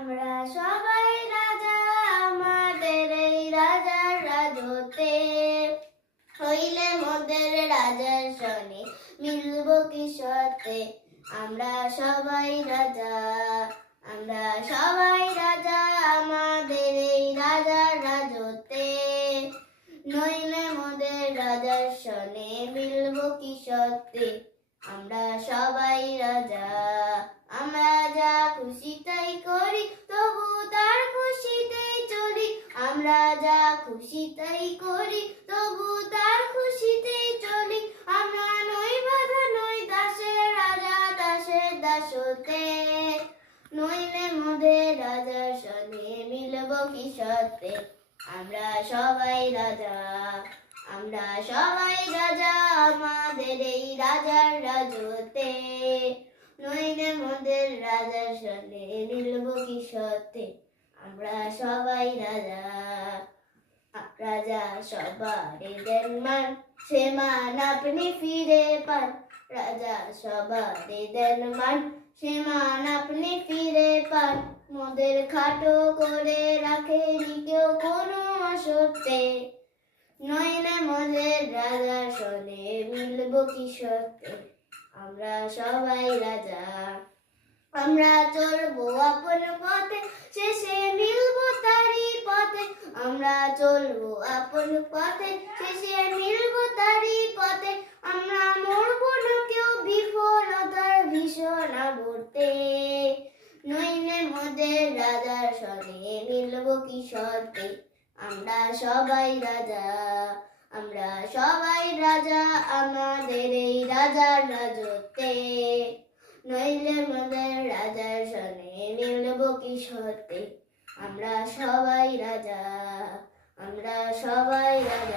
আমরা সবাই রাজা আমাদের এই রাজার রাজতে, হইলে মোদের রাজার সনে মিলব কি সতে। আমরা সবাই রাজা, আমরা সবাই রাজা আমাদের এই রাজার রাজতে, নইলে মোদের রাজার সনে মিলব কি সতে। আমরা সবাই রাজা, আমরা যা খুশি তাই করি তবু তার খুশিতেই চলি। আমরা যা খুশি তাই করি তবু তার খুশিতেই চলি। আমরা নই বাধা নই দাসের রাজা দাসের দাসতে, নইলে মোদের রাজার সনে মিলব কি সতে। আমরা সবাই রাজা, আমরা সবাই রাজা আমাদের এই রাজার রাজতে, নইলে মোদের রাজার সনে মিলব কি সতে। আমরা সবাই রাজা, রাজা সবারই দেন মান, সে মান আপনি ফিরে পান। রাজা সবারই দেন মান, সে মান আপনি ফিরে পান। মোদের খাটো করে রাখেনি কেউ কোনো আসতে, নইলে মোদের রাজার সনে মিলব কি সতে। আমরা সবাই রাজা, আমরা চলবো আপন পথে শেষে মিলব তারই পথে। আমরা চলবো আপন পথে শেষে মিলব তারই পথে। আমরা মরব না কেউ বিফলতার ভীষণ আবর্তে, নইলে মোদের রাজার সনে মিলব কি সতে। আমরা সবাই রাজা, আমরা সবাই রাজা আমাদের এই রাজার রাজতে, নইলে মোদের রাজার সনে মিলব কি সতে। আমরা সবাই রাজা, আমরা সবাই রাজা।